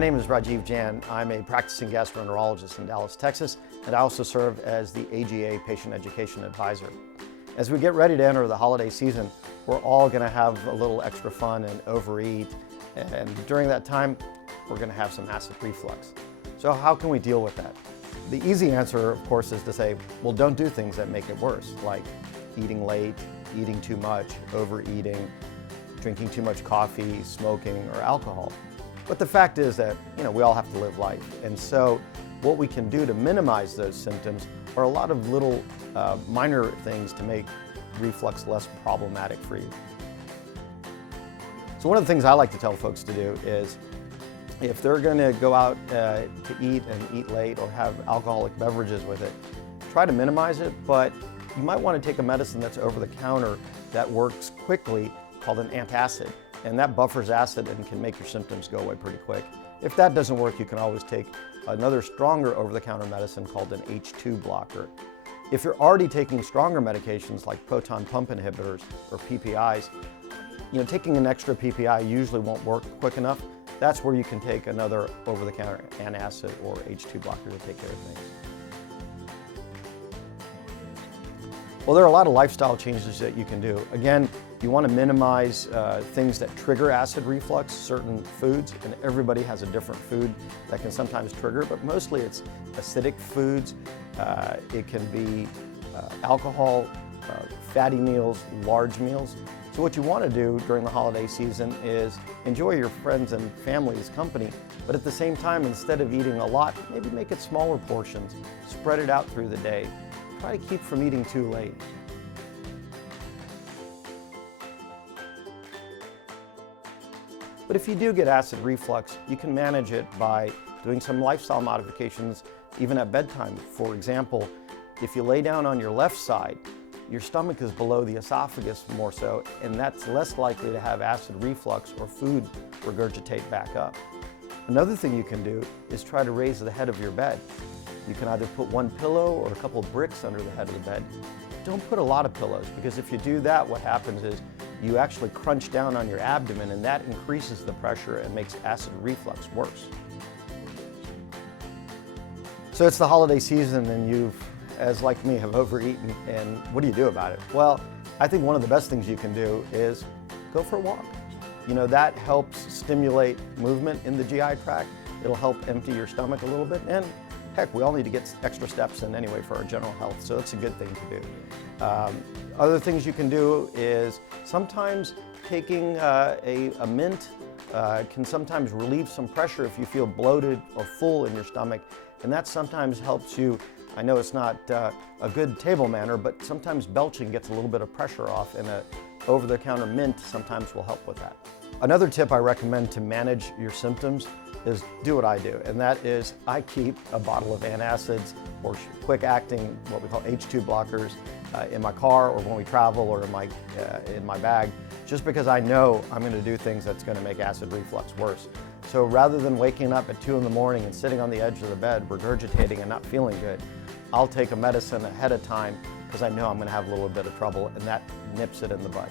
name is Rajiv Jan. I'm a practicing gastroenterologist in Dallas, Texas, and I also serve as the AGA Patient Education Advisor. As we get ready to enter the holiday season, we're all going to have a little extra fun and overeat, and during that time, we're going to have some acid reflux. So how can we deal with that? The easy answer, of course, is to say, well, don't do things that make it worse, like eating late, eating too much, overeating, drinking too much coffee, smoking, or alcohol. But the fact is that, we all have to live life. And so what we can do to minimize those symptoms are a lot of little minor things to make reflux less problematic for you. So one of the things I like to tell folks to do is, if they're going to go out to eat and eat late or have alcoholic beverages with it, try to minimize it, but you might want to take a medicine that's over the counter that works quickly called an antacid. And that buffers acid and can make your symptoms go away pretty quick. If that doesn't work, you can always take another stronger over-the-counter medicine called an H2 blocker. If you're already taking stronger medications like proton pump inhibitors or PPIs, taking an extra PPI usually won't work quick enough. That's where you can take another over-the-counter antacid or H2 blocker to take care of things. Well, there are a lot of lifestyle changes that you can do. Again, you want to minimize things that trigger acid reflux, certain foods, and everybody has a different food that can sometimes trigger, but mostly it's acidic foods. It can be alcohol, fatty meals, large meals. So what you want to do during the holiday season is enjoy your friends and family's company, but at the same time, instead of eating a lot, maybe make it smaller portions, spread it out through the day. Try to keep from eating too late. But if you do get acid reflux, you can manage it by doing some lifestyle modifications even at bedtime. For example, if you lay down on your left side, your stomach is below the esophagus more so, and that's less likely to have acid reflux or food regurgitate back up. Another thing you can do is try to raise the head of your bed. You can either put one pillow or a couple of bricks under the head of the bed. Don't put a lot of pillows, because if you do that, what happens is you actually crunch down on your abdomen, and that increases the pressure and makes acid reflux worse. So it's the holiday season and you've, as like me, have overeaten, and what do you do about it? Well, I think one of the best things you can do is go for a walk. That helps stimulate movement in the GI tract. It'll help empty your stomach a little bit, and heck, we all need to get extra steps in anyway for our general health, so it's a good thing to do. Other things you can do is sometimes taking a mint can sometimes relieve some pressure if you feel bloated or full in your stomach, and that sometimes helps you. I know it's not a good table manner, but sometimes belching gets a little bit of pressure off, and a over-the-counter mint sometimes will help with that. Another tip I recommend to manage your symptoms is do what I do, and that is I keep a bottle of antacids or quick-acting, what we call H2 blockers, in my car or when we travel or in my bag, just because I know I'm going to do things that's going to make acid reflux worse. So rather than waking up at 2 in the morning and sitting on the edge of the bed regurgitating and not feeling good, I'll take a medicine ahead of time because I know I'm going to have a little bit of trouble, and that nips it in the bud.